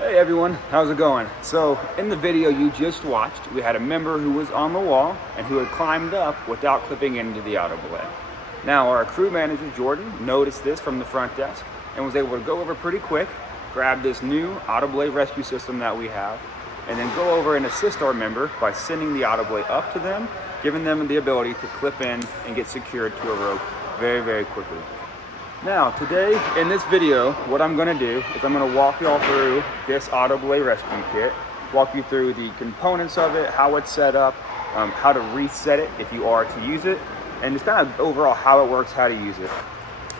Hey everyone, how's it going? So in the video you just watched, we had a member who was on the wall and who had climbed up without clipping into the auto belay. Now our crew manager Jordan noticed this from the front desk and was able to go over pretty quick, grab this new auto belay rescue system that we have, and then go over and assist our member by sending the auto belay up to them, giving them the ability to clip in and get secured to a rope very, very quickly. Now today in this video, what I'm going to do is I'm going to walk you all through this auto belay rescue kit, walk you through the components of it, how it's set up, how to reset it if you are to use it, and just kind of overall how it works, how to use it.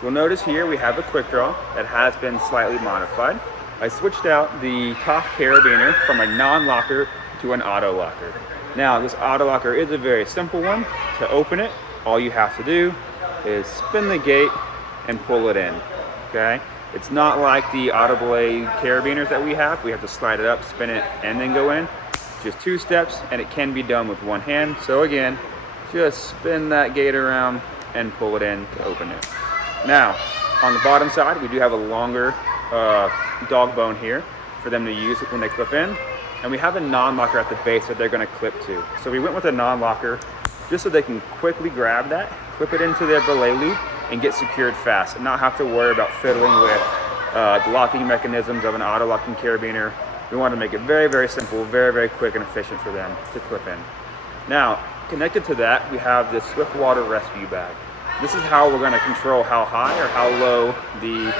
You'll notice here we have a quick draw that has been slightly modified. I switched out the top carabiner from a non-locker to an auto locker. Now this auto locker is a very simple one. To open it, all you have to do is spin the gate and pull it in, okay? It's not like the auto belay carabiners that we have. We have to slide it up, spin it, and then go in. Just 2 steps, and it can be done with one hand. So again, just spin that gate around and pull it in to open it. Now, on the bottom side, we do have a longer dog bone here for them to use when they clip in. And we have a non-locker at the base that they're gonna clip to. So we went with a non-locker just so they can quickly grab that, clip it into their belay loop, and get secured fast and not have to worry about fiddling with the locking mechanisms of an auto locking carabiner. We want to make it very, very simple, very, very quick and efficient for them to clip in. Now, connected to that, we have this Swift Water rescue bag. This is how we're going to control how high or how low the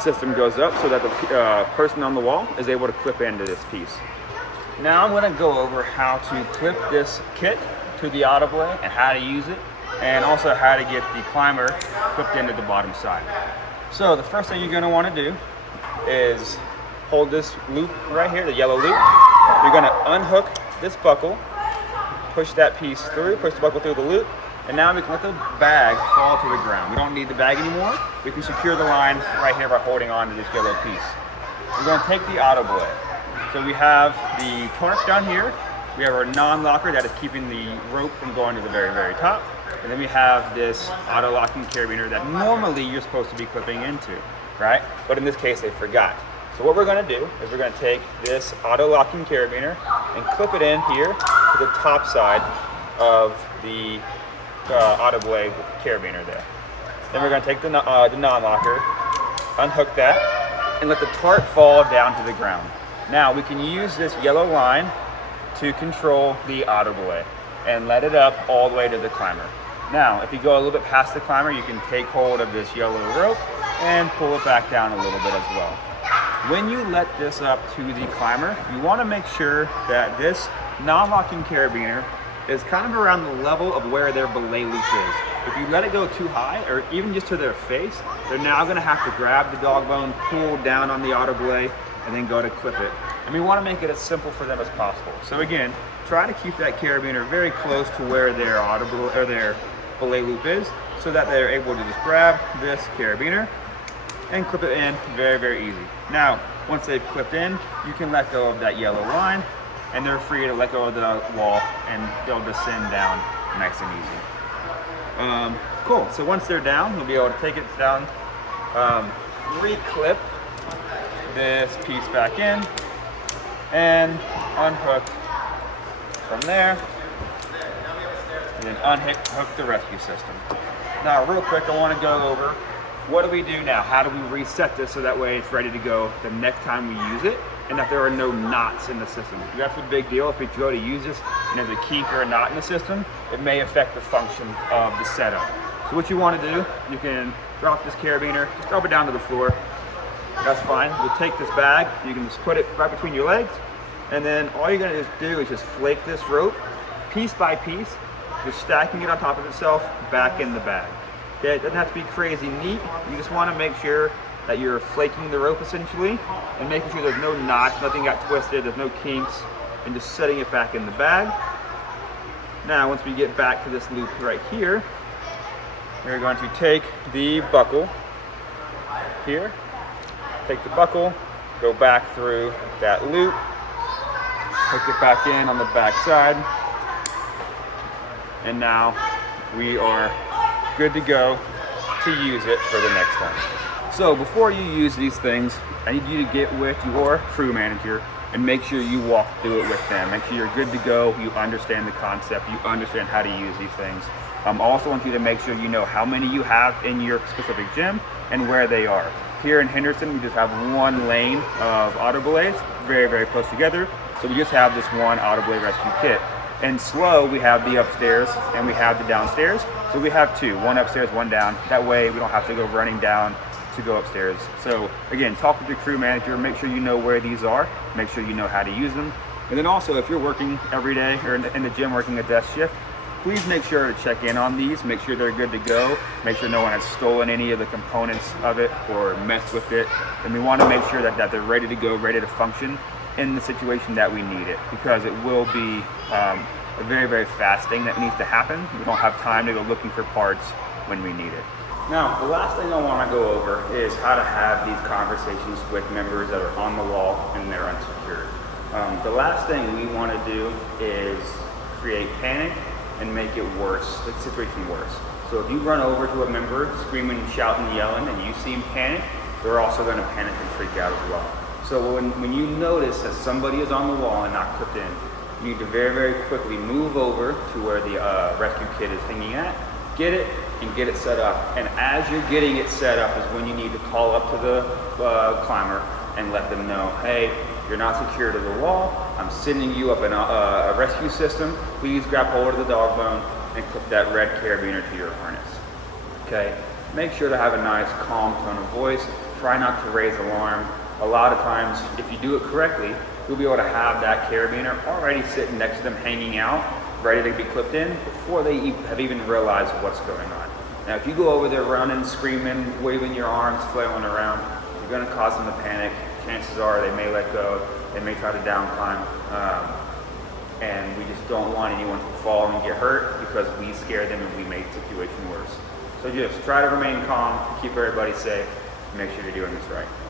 system goes up so that the person on the wall is able to clip into this piece. Now I'm going to go over how to clip this kit to the auto belay and how to use it, and also how to get the climber clipped into the bottom side. So the first thing you're going to want to do is hold this loop right here, the yellow loop. You're going to unhook this buckle, push that piece through, push the buckle through the loop, and now we can let the bag fall to the ground. We don't need the bag anymore. We can secure the line right here by holding on to this yellow piece. We're going to take the auto belay. So we have the torque down here. We have our non-locker that is keeping the rope from going to the very, very top. And then we have this auto locking carabiner that normally you're supposed to be clipping into, right? But in this case, they forgot. So what we're gonna do is we're gonna take this auto locking carabiner and clip it in here to the top side of the auto belay carabiner there. Then we're gonna take the non-locker, unhook that, and let the torque fall down to the ground. Now we can use this yellow line to control the auto belay and let it up all the way to the climber. Now, if you go a little bit past the climber, you can take hold of this yellow rope and pull it back down a little bit as well. When you let this up to the climber, you want to make sure that this non-locking carabiner is kind of around the level of where their belay loop is. If you let it go too high, or even just to their face, they're now going to have to grab the dog bone, pull down on the auto belay, and then go to clip it. And we want to make it as simple for them as possible. So again, try to keep that carabiner very close to where their their belay loop is, so that they're able to just grab this carabiner and clip it in very, very easy. Now, once they've clipped in, you can let go of that yellow line, and they're free to let go of the wall, and they'll descend down nice and easy. Cool. So once they're down, you'll be able to take it down, re-clip this piece back in, and unhook from there, and then unhook the rescue system. Now real quick, I want to go over what do we do now? How do we reset this so that way it's ready to go the next time we use it, and that there are no knots in the system. That's a big deal. If we go to use this and there's a kink or a knot in the system, it may affect the function of the setup. So what you want to do, you can drop this carabiner, just drop it down to the floor, that's fine. You'll take this bag, you can just put it right between your legs, and then all you're gonna just do is just flake this rope piece by piece, just stacking it on top of itself back in the bag. Okay, it doesn't have to be crazy neat. You just wanna make sure that you're flaking the rope essentially, and making sure there's no knots, nothing got twisted, there's no kinks, and just setting it back in the bag. Now, once we get back to this loop right here, we're going to take the buckle here, take the buckle, go back through that loop, hook it back in on the back side, and now we are good to go to use it for the next time. So before you use these things, I need you to get with your crew manager and make sure you walk through it with them. Make sure you're good to go, you understand the concept, you understand how to use these things. I also want you to make sure you know how many you have in your specific gym and where they are. Here in Henderson, we just have one lane of auto belays, very, very close together. So we just have this one auto belay rescue kit. In slow, we have the upstairs and we have the downstairs. So we have two, one upstairs, one down. That way we don't have to go running down to go upstairs. So again, talk with your crew manager, make sure you know where these are, make sure you know how to use them. And then also, if you're working every day or in the gym working a desk shift, please make sure to check in on these, make sure they're good to go, make sure no one has stolen any of the components of it or messed with it. And we want to make sure that they're ready to go, ready to function in the situation that we need it, because it will be a very, very fast thing that needs to happen. We don't have time to go looking for parts when we need it. Now, the last thing I want to go over is how to have these conversations with members that are on the wall and they're unsecured. The last thing we want to do is create panic and make it worse, the situation worse. So if you run over to a member screaming, shouting, yelling, and you seem panicked, they're also going to panic and freak out as well. So when you notice that somebody is on the wall and not clipped in, you need to very, very quickly move over to where the rescue kit is hanging at, get it, and get it set up. And as you're getting it set up is when you need to call up to the climber and let them know, hey, you're not secured to the wall, I'm sending you up in a rescue system, please grab hold of the dog bone and clip that red carabiner to your harness. Okay, make sure to have a nice calm tone of voice, try not to raise alarm. A lot of times, if you do it correctly, you'll be able to have that carabiner already sitting next to them hanging out, ready to be clipped in before they have even realized what's going on. Now, if you go over there running, screaming, waving your arms, flailing around, you're gonna cause them to panic. Chances are they may let go, they may try to down climb, and we just don't want anyone to fall and get hurt because we scare them and we make the situation worse. So just try to remain calm, keep everybody safe, and make sure you're doing this right.